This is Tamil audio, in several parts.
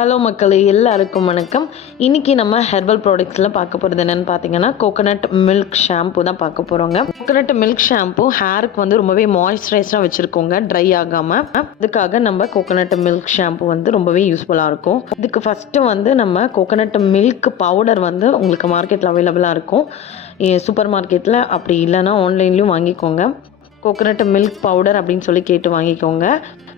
ஹலோ மக்களே, எல்லாருக்கும் வணக்கம். இன்றைக்கி நம்ம ஹெர்பல் ப்ராடக்ட்ஸில் பார்க்க போகிறது என்னென்னு பார்த்தீங்கன்னா, கோகோனட் மில்க் ஷாம்பு தான் பார்க்க போகிறோங்க. கோகோனட் மில்க் ஷாம்பு ஹேருக்கு வந்து ரொம்பவே மாய்ஸ்சரைஸராக வச்சுருக்கோங்க, ட்ரை ஆகாமல். அதுக்காக நம்ம கோகோனட் மில்க் ஷாம்பு வந்து ரொம்பவே யூஸ்ஃபுல்லாக இருக்கும். இதுக்கு ஃபஸ்ட்டு வந்து நம்ம கோகோனட் மில்க் பவுடர் வந்து உங்களுக்கு மார்க்கெட்டில் அவைலபிளாக இருக்கும். சூப்பர் மார்க்கெட்டில் அப்படி இல்லைன்னா ஆன்லைன்லேயும் வாங்கிக்கோங்க. கோகோனட் மில்க் பவுடர் அப்படின்னு சொல்லி கேட்டு வாங்கிக்கோங்க.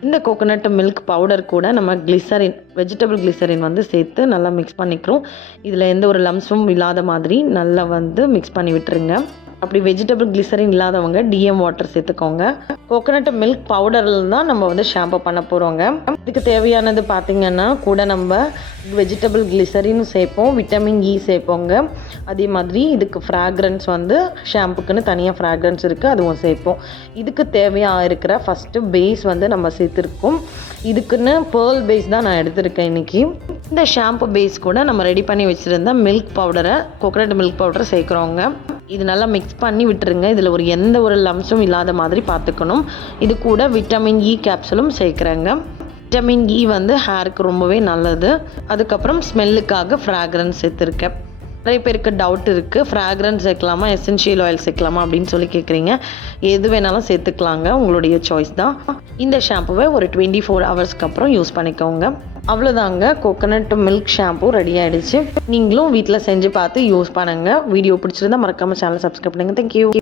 இந்த கோகோனட் மில்க் பவுடர் கூட நம்ம கிளிசரின், வெஜிடபிள் கிளிசரின் வந்து சேர்த்து நல்லா மிக்ஸ் பண்ணிக்கிறோம். இதில் எந்த ஒரு லம்ஸும் இல்லாத மாதிரி நல்லா வந்து மிக்ஸ் பண்ணி விட்டுருங்க. அப்படி வெஜிடபிள் கிளிசரின் இல்லாதவங்க டிஎம் வாட்டர் சேர்த்துக்கோங்க. கோகோனட் மில்க் பவுடரில் தான் நம்ம வந்து ஷாம்பு பண்ண போகிறோங்க. இதுக்கு தேவையானது பார்த்திங்கன்னா கூட நம்ம வெஜிடபிள் கிளிசரின் சேர்ப்போம், விட்டமின் இ சேர்ப்போங்க. அதே மாதிரி இதுக்கு ஃப்ராக்ரன்ஸ் வந்து ஷாம்புக்குன்னு தனியாக ஃப்ராக்ரன்ஸ் இருக்குது, அதுவும் சேர்ப்போம். இதுக்கு தேவையாக இருக்கிற ஃபஸ்ட்டு பேஸ் வந்து நம்ம சேர்த்துருக்கோம். இதுக்குன்னு பேர்ல் பேஸ் தான் நான் எடுத்திருக்கேன் இன்றைக்கி. இந்த ஷாம்பு பேஸ் கூட நம்ம ரெடி பண்ணி வச்சுருந்த மில்க் பவுடரை, கோகோனட் மில்க் பவுடரை சேர்க்குறோங்க. இது நல்லா மிக்ஸ் பண்ணி விட்டுருங்க. இதில் எந்த ஒரு லம்ஸும் இல்லாத மாதிரி பார்த்துக்கணும். இது கூட விட்டமின் இ கேப்சூலும் சேர்க்குறேங்க. விட்டமின் இ வந்து ஹேருக்கு ரொம்பவே நல்லது. அதுக்கப்புறம் ஸ்மெல்லுக்காக ஃப்ராக்ரன்ஸ் சேர்த்துருக்கேன். நிறைய பேருக்கு டவுட் இருக்குது, ஃப்ராக்ரன்ஸ் சேர்க்கலாமா, எசென்ஷியல் ஆயில் சேர்க்கலாமா அப்படின்னு சொல்லி கேட்குறீங்க. எது வேணாலும் சேர்த்துக்கலாங்க, உங்களுடைய சாய்ஸ் தான். இந்த ஷாம்புவை ஒரு 24 ஹவர்ஸ்க்கு அப்புறம் யூஸ் பண்ணிக்கோங்க. அவ்வளோதாங்க, கோகோனட் மில்க் ஷாம்பு ரெடி ஆகிடுச்சு. நீங்களும் வீட்டில் செஞ்சு பார்த்து யூஸ் பண்ணுங்கள். வீடியோ பிடிச்சிருந்தா மறக்காமல் சேனல் சப்ஸ்கிரைப் பண்ணுங்கள். தேங்க்யூ.